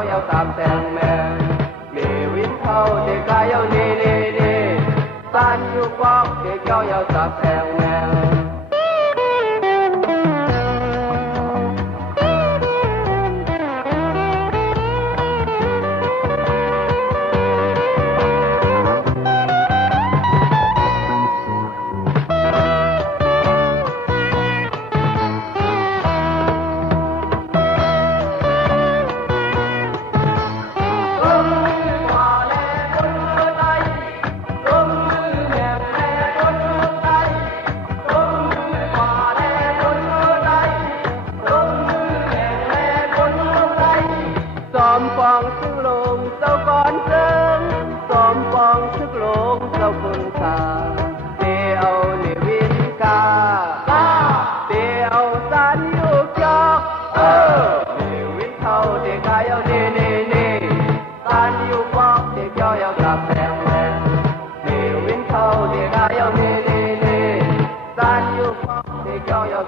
cao yêu tạm tèng mèng mì win thâu để ca yêu nê nê nê san yêu quang để cao yêu tạm tèng mèng Phong sức lùng dâu con sớm xóm phong sức lùng dâu phương xa tê âu nề viên ca tê âu san yêu cho nề viên thâu tê ca yêu nê nê nê san yêu phong tê cho yêu gặp đèn đèn nề viên thâu tê ca yêu nê nê nê san yêu phong tê cho yêu